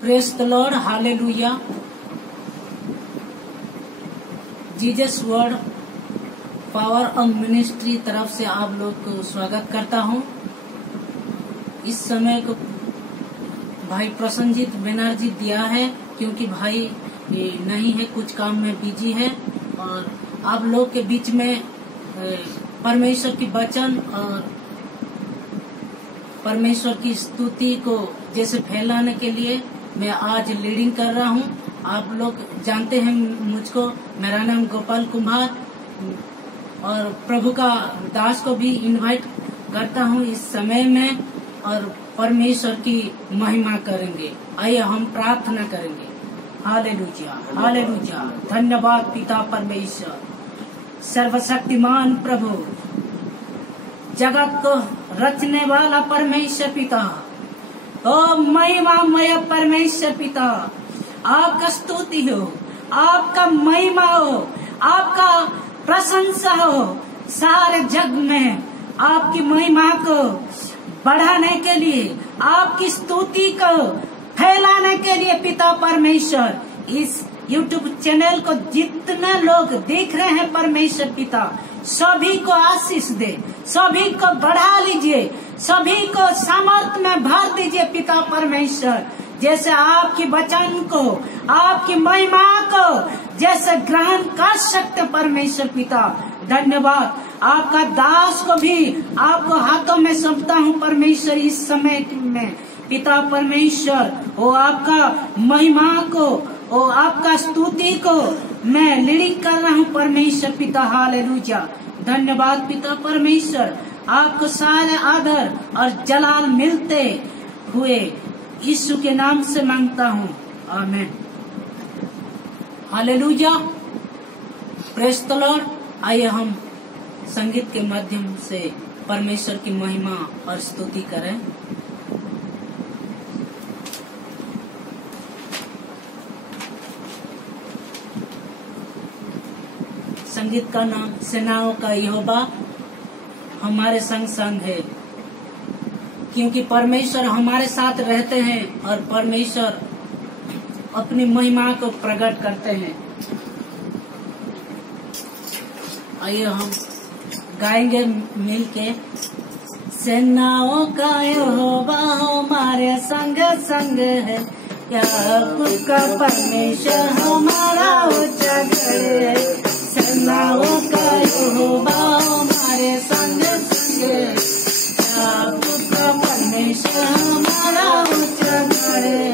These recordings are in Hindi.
Praise the Lord, hallelujah. Jesus word power of ministry तरफ से आप लोग को स्वागत करता हूं। इस समय को भाई प्रसन्नजीत बनर्जी दिया है, क्योंकि भाई नहीं है, कुछ काम में बिजी है, और आप लोग के बीच में परमेश्वर की वचन और परमेश्वर की स्तुति को जैसे फैलाने के लिए मैं आज लीडिंग कर रहा हूं। आप लोग जानते हैं मुझको, मेरा नाम गोपाल कुमार, और प्रभु का दास को भी इनवाइट करता हूं इस समय में, और परमेश्वर की महिमा करेंगे। आइए हम प्रार्थना करेंगे। Hallelujah, hallelujah. धन्यवाद पिता परमेश्वर, सर्वशक्तिमान प्रभु, जगत को रचने वाला परमेश्वर पिता, ओ महिमामय परमेश्वर पिता, आपका स्तुति हो, आपका महिमा हो, आपका प्रशंसा हो। सारे जग में आपकी महिमा को बढ़ाने के लिए, आपकी स्तुति को फैलाने के लिए पिता परमेश्वर, इस YouTube चैनल को जितने लोग देख रहे हैं परमेश्वर पिता, सभी को आशीष दे, सभी को बढ़ा लीजिए, सभी को सामर्थ में भर दीजिए पिता परमेश्वर। जैसे आपकी वचन को, आपकी महिमा को जैसे ग्रहण कर सकते परमेश्वर पिता, धन्यवाद। आपका दास को भी आपको हाथों में सौंपता हूँ परमेश्वर इस समय में पिता परमेश्वर। वो आपका महिमा को, वो आपका स्तुति को मैं लीडिंग कर रहा हूँ परमेश्वर पिता, हालेलुया। धन्यवाद पिता परमेश्वर, आपको सारे आदर और जलाल मिलते हुए यीशु के नाम से मांगता हूँ, आमीन। Hallelujah, praise the Lord. आइए हम संगीत के माध्यम से परमेश्वर की महिमा और स्तुति करें। संगीत का नाम सेनाओं का यहोवा हमारे संग संग है, क्योंकि परमेश्वर हमारे साथ रहते हैं और परमेश्वर अपनी महिमा को प्रकट करते हैं। आइए हम गाएंगे मिलके। सेनाओं का यहोवा हमारे संग संग है, याकूब का परमेश्वर हमारा ऊंचा गढ़ है। सेनाओं का यहोवा हमारे संग संग है, याकूब का परमेश्वर हमारा ऊंचा गढ़ है।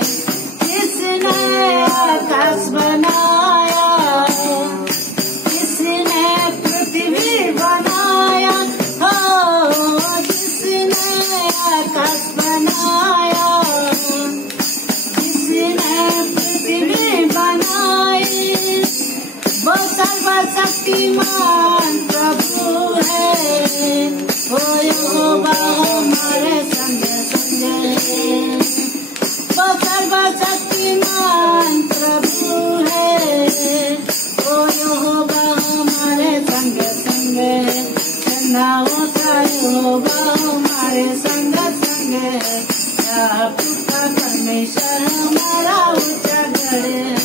जिसने आकाश बनाया, जिसने पृथ्वी बनाया, हो जिसने आकाश बनाया, जिसने पृथ्वी बनाई, वो सर्वशक्तिमान प्रभु है। वो यहोवा हमारे संग संग है, वो सर्वशक्तिमान प्रभु है। वो यहोवा हमारे संग संग है, सेनाओं का यहोवा हमारे संग संग है। याकूब का परमेश्वर हमारा ऊंचा गढ़ है।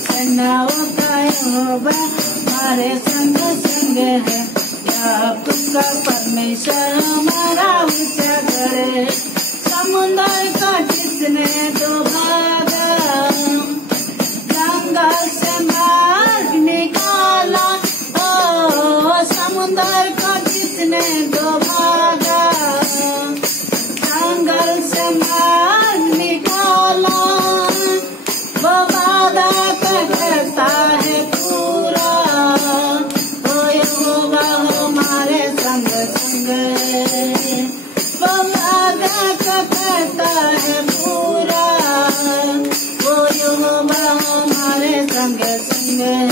सेनाओं का यहोवा हमारे संग संग है, याकूब का परमेश्वर हमारा ऊंचा गढ़ है। समुद्र का जिसने दो भागा, जंगल से मार्ग निकाला, ओ समुद्र का जिसने दो भागा, जंगल से मार्ग निकाला, वो वादा करता है पूरा। वो यहोवा हमारे संग संग है, वो वादा करता है पूरा। वो यहोवा हमारे संग संग है,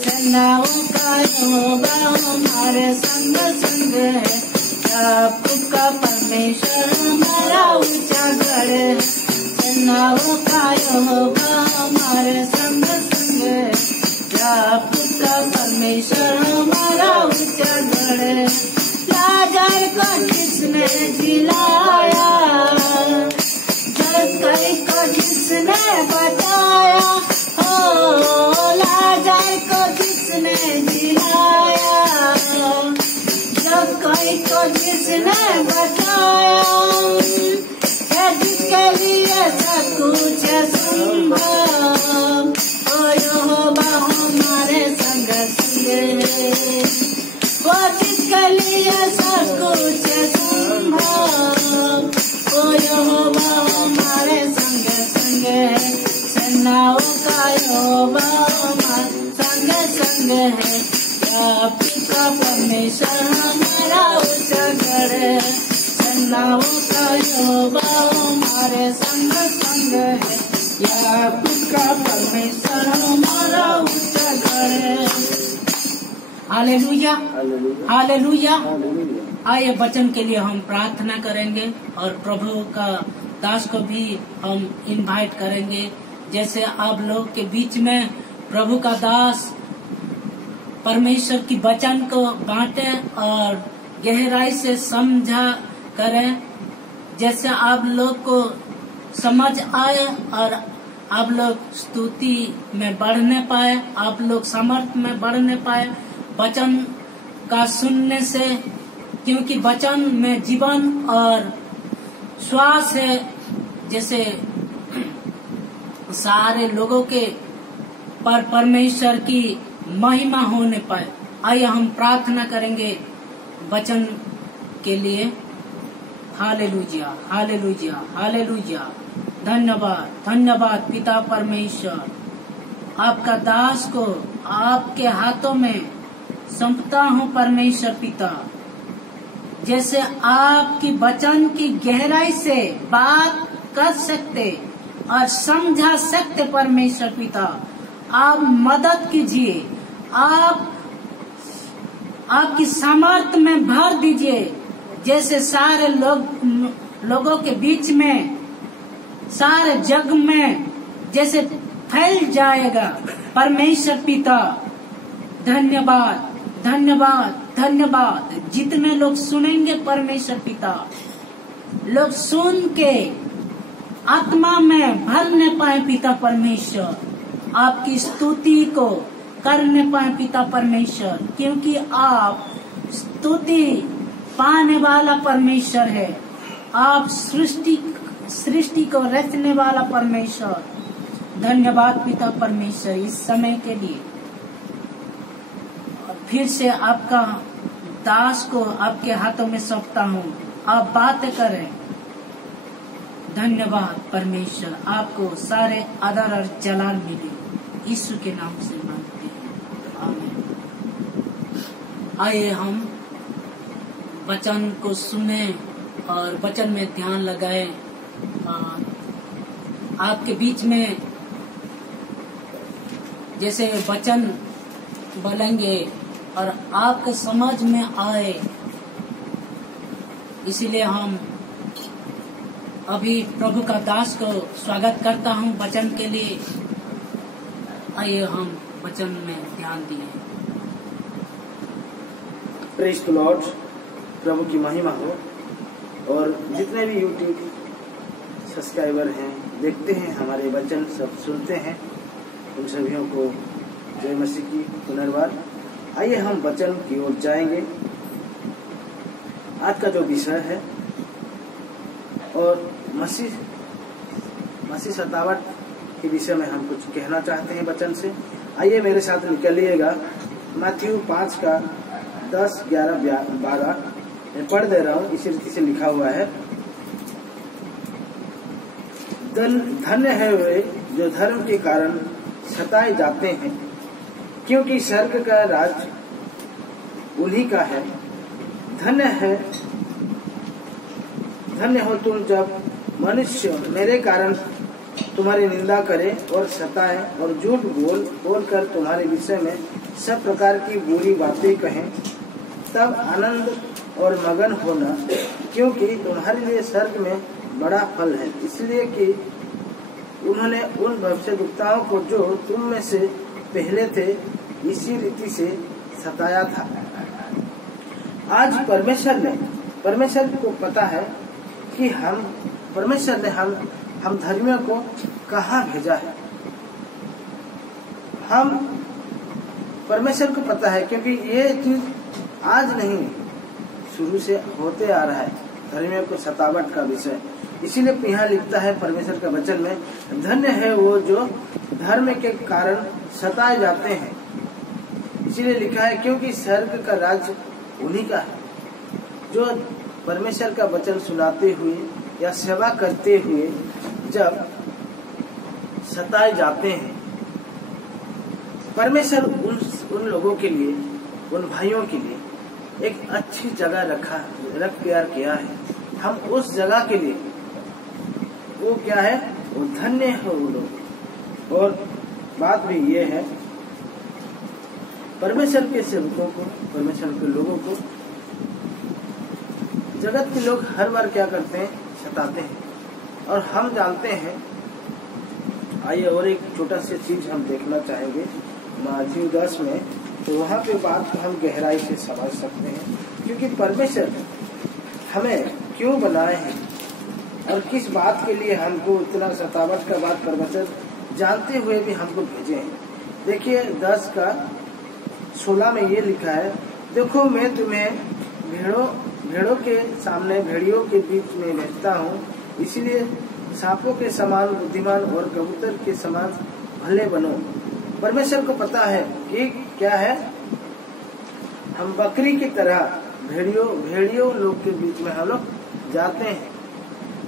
सेनाओं का यहोवा हमारे संग संग है। याकूब का परमेश्वर हमारा ऊंचा गढ़ है। सेनाओं का यहोवा हमारे संग संग है, याकूब का परमेश्वर हमारा ऊंचा गढ़ है। लाजर को जिसने जिलाया, जल कई को जिस जिसने बचाया, हो लाजर को जिसने जिलाया, जब कोई को जिसने बचाया, जिसके लिए सब कुछ संभव, ओ यहोवा हमारे संग संग है, वो जिसके लिए सब कुछ संभव, ओ यहोवा हमारे संग संग है, सेनाओं का यहोवा हमारे संग संग है, या पिता परमेश्वर हमारा उजागर है, सेनाओं का यहोवा हमारे संग संग है, या पिता परमेश्वर हमारा उजागर है। Hallelujah, hallelujah. आइए वचन के लिए हम प्रार्थना करेंगे और प्रभु का दास को भी हम इनवाइट करेंगे। जैसे आप लोग के बीच में प्रभु का दास परमेश्वर की वचन को बांटे और गहराई से समझा करें, जैसे आप लोग को समझ आए और आप लोग स्तुति में बढ़ने पाए, आप लोग सामर्थ में बढ़ने पाए वचन का सुनने से, क्योंकि वचन में जीवन और श्वास है। जैसे सारे लोगों के पर परमेश्वर की महिमा होने पाए। आइए हम प्रार्थना करेंगे वचन के लिए। Hallelujah, hallelujah, hallelujah. धन्यवाद, धन्यवाद पिता परमेश्वर, आपका दास को आपके हाथों में सौंपता हूँ परमेश्वर पिता। जैसे आपकी वचन की गहराई से बात कर सकते और समझा सकते परमेश्वर पिता, आप मदद कीजिए, आप आपकी सामर्थ में भर दीजिए। जैसे सारे लोगों के बीच में, सारे जग में जैसे फैल जाएगा परमेश्वर पिता। धन्यवाद, धन्यवाद, धन्यवाद। जितने लोग सुनेंगे परमेश्वर पिता, लोग सुन के आत्मा में भरने पाए पिता परमेश्वर, आपकी स्तुति को करने पाए पिता परमेश्वर, क्योंकि आप स्तुति पाने वाला परमेश्वर है। आप सृष्टि को रचने वाला परमेश्वर। धन्यवाद पिता परमेश्वर इस समय के लिए। फिर से आपका दास को आपके हाथों में सौंपता हूँ, आप बातें करें। धन्यवाद परमेश्वर, आपको सारे आदर और जलाल मिले, यीशु के नाम से मांगते हैं, आमीन। आइए हम वचन को सुने और वचन में ध्यान लगाए। आपके बीच में जैसे वचन बोलेंगे और आपके समझ में आए, इसीलिए हम अभी प्रभु का दास को स्वागत करता हूं वचन के लिए। आइए हम वचन में ध्यान दिए। प्रेज़ द लॉर्ड, प्रभु की महिमा हो। और जितने भी यूट्यूब सब्सक्राइबर हैं, देखते हैं हमारे वचन, सब सुनते हैं, उन सभी को जय मसीह की पुनर्वार। आइए हम वचन की ओर जाएंगे। आज का जो विषय है और मसीह सतावट के विषय में हम कुछ कहना चाहते हैं वचन से। आइए मेरे साथ निकलिएगा। मैथ्यू 5 का 10, 11, 12 मैं पढ़ दे रहा हूँ। इसी रीति से लिखा हुआ है, धन्य है वे जो धर्म के कारण सताए जाते हैं, क्योंकि स्वर्ग का राज उन्हीं का है। धन्य हो तुम जब मनुष्य मेरे कारण तुम्हारी निंदा करे और सताए और झूठ बोल कर तुम्हारे विषय में सब प्रकार की बुरी बातें कहें, तब आनंद और मगन होना, क्योंकि तुम्हारे लिए स्वर्ग में बड़ा फल है। इसलिए कि उन्होंने उन भविष्यद्वक्ताओं को जो तुम में से पहले थे इसी रीति से सताया था। आज परमेश्वर को पता है कि परमेश्वर ने हम हम धर्मियों को कहाँ भेजा है। हम परमेश्वर को पता है, क्योंकि ये चीज आज नहीं शुरू से होते आ रहा है, धर्मियों को सतावट का विषय। इसीलिए यहाँ लिखता है परमेश्वर का वचन में, धन्य है वो जो धर्म के कारण सताए जाते हैं। इसीलिए लिखा है क्योंकि स्वर्ग का राज्य उन्हीं का है। जो परमेश्वर का वचन सुनाते हुए या सेवा करते हुए जब सताए जाते हैं, परमेश्वर उन लोगों के लिए, उन भाइयों के लिए एक अच्छी जगह रख तैयार किया है। हम उस जगह के लिए, वो क्या है, वो धन्य है वो लोग। और बात भी ये है, परमेश्वर के सेवकों को, परमेश्वर के लोगों को जगत के लोग हर बार क्या करते हैं, सताते हैं। और हम जानते हैं, आइए और एक छोटा सा चीज हम देखना चाहेंगे मत्ती 10 में, तो वहाँ पे बात को हम गहराई से समझ सकते हैं। क्योंकि परमेश्वर हमें क्यों बनाए हैं और किस बात के लिए हमको इतना सतावट का बात परमेश्वर जानते हुए भी हमको भेजे हैं। देखिए 10:16 में ये लिखा है, देखो मैं तुम्हें भेड़ों के सामने भेड़ियों के बीच में भेजता हूँ, इसलिए सांपों के समान बुद्धिमान और कबूतर के समान भले बनो। परमेश्वर को पता है कि क्या है, हम बकरी की तरह भेड़ियों लोग के बीच में हम लोग जाते हैं।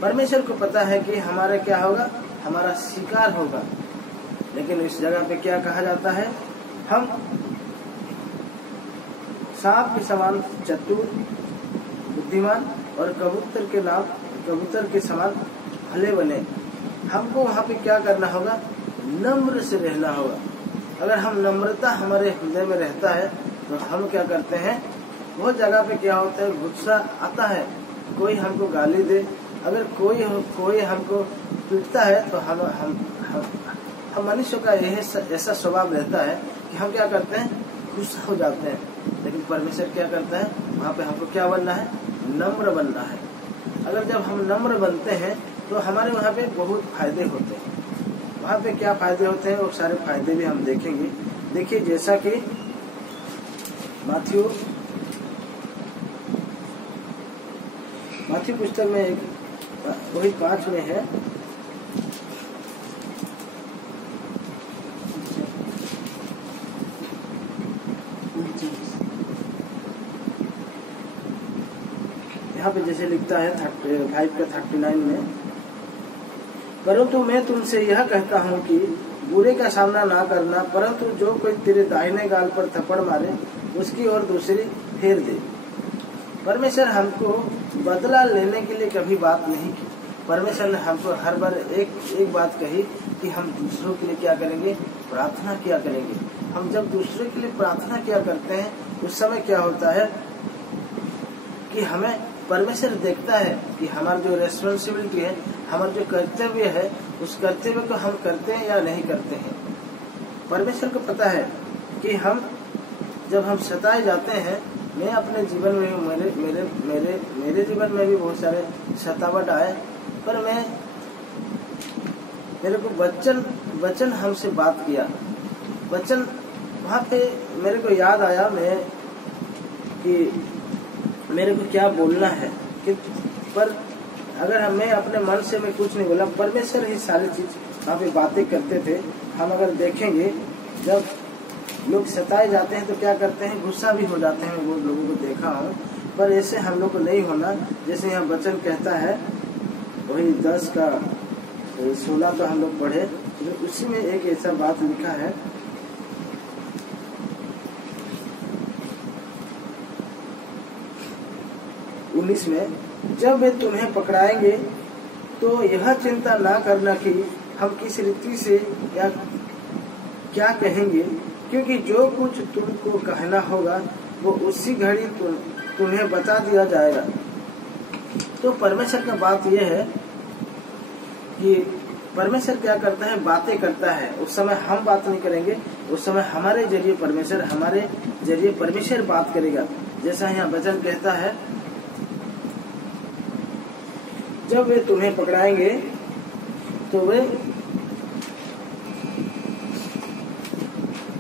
परमेश्वर को पता है कि हमारा क्या होगा, हमारा शिकार होगा। लेकिन इस जगह पे क्या कहा जाता है, हम सांप के समान चतुर, बुद्धिमान और कबूतर के समान भले बने। हमको वहाँ पे क्या करना होगा, नम्र से रहना होगा। अगर हम नम्रता हमारे हृदय में रहता है तो हम क्या करते हैं, वो जगह पे क्या होता है, गुस्सा आता है, कोई हमको गाली दे, अगर कोई हमको पीटता है तो हम मनुष्य का यह ऐसा स्वभाव रहता है कि हम क्या करते हैं, गुस्सा हो जाते हैं। लेकिन परमेश्वर क्या करता है, वहाँ पे हमको क्या बनना है, नम्र बनना है। अगर जब हम नम्र बनते हैं तो हमारे वहाँ पे बहुत फायदे होते हैं। वहाँ पे क्या फायदे होते हैं, और सारे फायदे भी हम देखेंगे। देखिए जैसा कि मत्ती पुस्तक में एक वही 5 में है, यहाँ पे जैसे लिखता है 5:39 में, परंतु मैं तुमसे यह कहता हूँ कि बुरे का सामना ना करना, परंतु जो कोई तेरे दाहिने गाल पर थप्पड़ मारे उसकी ओर दूसरी फेर दे। परमेश्वर हमको बदला लेने के लिए कभी बात नहीं की। परमेश्वर ने हमको हर बार एक बात कही कि हम दूसरों के लिए क्या करेंगे, प्रार्थना किया करेंगे। हम जब दूसरों के लिए प्रार्थना किया करते हैं उस समय क्या होता है कि हमें परमेश्वर देखता है कि हमारा जो रेस्पॉन्सिबिलिटी है, हमारा जो कर्तव्य है, उस कर्तव्य को हम करते हैं या नहीं करते हैं। परमेश्वर को पता है कि जब हम सताए जाते हैं, मैं अपने जीवन में मेरे जीवन में भी बहुत सारे सतावट आए, पर मेरे को वचन हमसे बात किया, वचन वहाँ पे मेरे को याद आया कि मेरे को क्या बोलना है, कि पर अगर मैं अपने मन से मैं कुछ नहीं बोला, परमेश्वर ही सारी चीज वहाँ पे बातें करते थे। हम अगर देखेंगे जब लोग सताए जाते हैं तो क्या करते हैं, गुस्सा भी हो जाते हैं। वो लोगों को देखा हूँ, पर ऐसे हम लोग को नहीं होना। जैसे यहाँ वचन कहता है, वही 10:16 तो हम लोग पढ़े, तो उसी में एक ऐसा बात लिखा है, उन्नीस में, जब वे तुम्हें पकड़ाएंगे तो यह चिंता ना करना कि हम किस रीति से या क्या कहेंगे, क्योंकि जो कुछ तुमको कहना होगा वो उसी घड़ी तुम्हें बता दिया जाएगा। तो परमेश्वर का बात यह है कि परमेश्वर क्या करता है, बातें करता है। उस समय हम बात नहीं करेंगे, उस समय हमारे जरिए परमेश्वर बात करेगा। जैसा यहाँ वचन कहता है, जब वे तुम्हें पकड़ाएंगे तो वे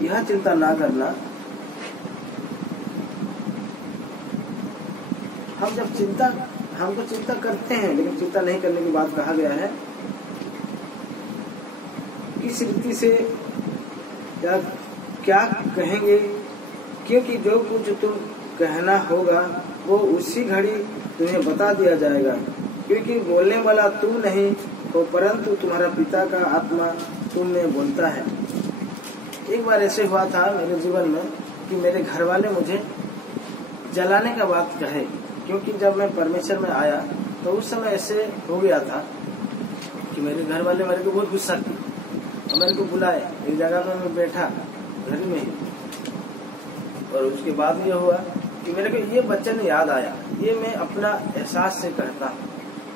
यह चिंता ना करना। हमको चिंता करते हैं, लेकिन चिंता नहीं करने की बात कहा गया है। इस रीति से क्या कहेंगे, क्योंकि जो कुछ तुम कहना होगा वो उसी घड़ी तुम्हें बता दिया जाएगा, क्योंकि बोलने वाला तू नहीं हो परंतु तुम्हारा पिता का आत्मा तुम में बोलता है। एक बार ऐसे हुआ था मेरे जीवन में कि मेरे घर वाले मुझे जलाने का बात कहे, क्योंकि जब मैं परमेश्वर में आया तो उस समय ऐसे हो गया था कि मेरे घर वाले मेरे को बहुत गुस्सा किए और मेरे को बुलाए एक जगह में, मैं बैठा घर में ही, और उसके बाद ये हुआ कि मेरे को ये वचन याद आया। ये मैं अपना एहसास से कहता हूँ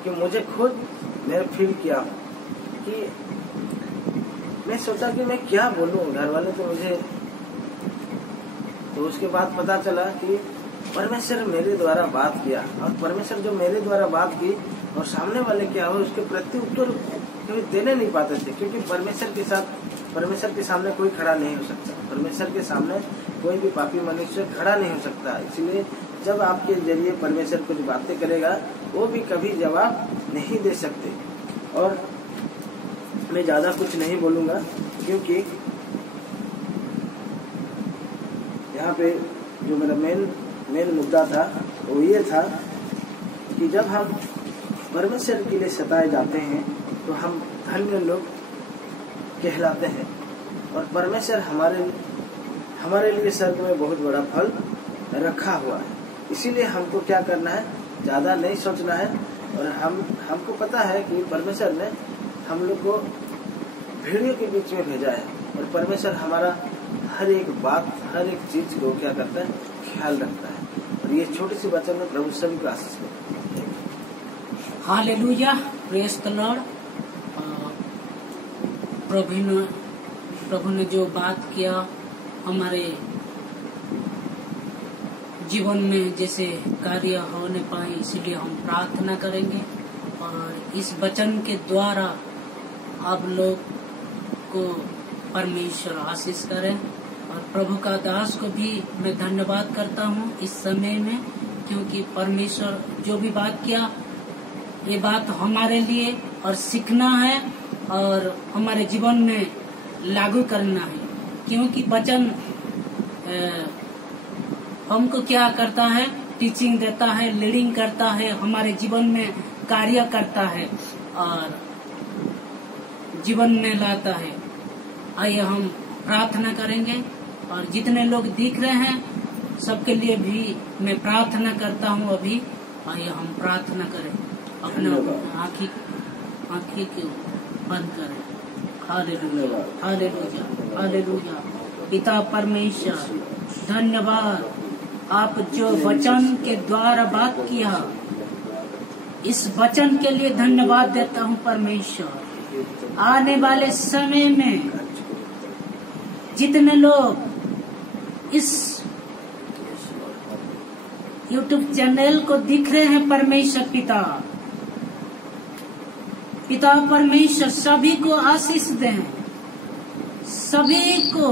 कि मुझे खुद मैं फील किया कि मैं सोचा कि मैं क्या बोलूँ, घर वाले तो मुझे, तो उसके बाद पता चला कि परमेश्वर मेरे द्वारा बात किया, और परमेश्वर जो मेरे द्वारा बात की और सामने वाले क्या हो उसके प्रति उत्तर कभी देने नहीं पाते थे, क्योंकि परमेश्वर के सामने कोई खड़ा नहीं हो सकता, परमेश्वर के सामने कोई भी पापी मनुष्य खड़ा नहीं हो सकता। इसलिए जब आपके जरिए परमेश्वर कुछ बातें करेगा वो भी कभी जवाब नहीं दे सकते। और मैं ज्यादा कुछ नहीं बोलूंगा, क्योंकि यहाँ पे जो मेरा मेन मुद्दा था वो ये था कि जब हम परमेश्वर के लिए सताए जाते हैं तो हम धन्य लोग कहलाते हैं, और परमेश्वर हमारे लिए स्वर्ग में बहुत बड़ा फल रखा हुआ है। इसीलिए हमको क्या करना है, ज्यादा नहीं सोचना है, और हमको पता है कि परमेश्वर ने हम लोग को भेड़ियों के बीच में भेजा है, और परमेश्वर हमारा हर एक बात, हर एक चीज को क्या करता है, ख्याल रखता है। और ये छोटी सी वचन में प्रभु सभी को आशीष दे। Hallelujah, praise the Lord. प्रभु ने जो बात किया हमारे जीवन में जैसे कार्य होने पाए, इसलिए हम प्रार्थना करेंगे, और इस वचन के द्वारा आप लोग को परमेश्वर आशीष करें। और प्रभु का दास को भी मैं धन्यवाद करता हूँ इस समय में, क्योंकि परमेश्वर जो भी बात किया ये बात हमारे लिए और सीखना है और हमारे जीवन में लागू करना है, क्योंकि वचन हमको क्या करता है, टीचिंग देता है, लीडिंग करता है, हमारे जीवन में कार्य करता है और जीवन में लाता है। आइए हम प्रार्थना करेंगे, और जितने लोग दिख रहे हैं सबके लिए भी मैं प्रार्थना करता हूँ अभी। आइए हम प्रार्थना करें, अपना आँखी को बंद करें। Hallelujah, hallelujah, hallelujah. पिता परमेश्वर धन्यवाद, आप जो वचन के द्वारा बात किया, इस वचन के लिए धन्यवाद देता हूँ परमेश्वर। आने वाले समय में जितने लोग इस YouTube चैनल को दिख रहे हैं परमेश्वर पिता परमेश्वर सभी को आशीष दें, सभी को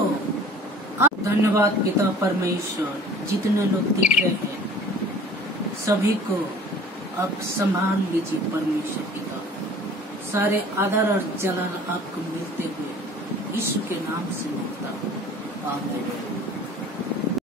धन्यवाद। पिता परमेश्वर जितने लोग दिख रहे हैं सभी को अब संभाल लीजिए परमेश्वर पिता। सारे आदर और जलाल आपको मिलते हुए यीशु के नाम से मांगता हूँ, आमीन।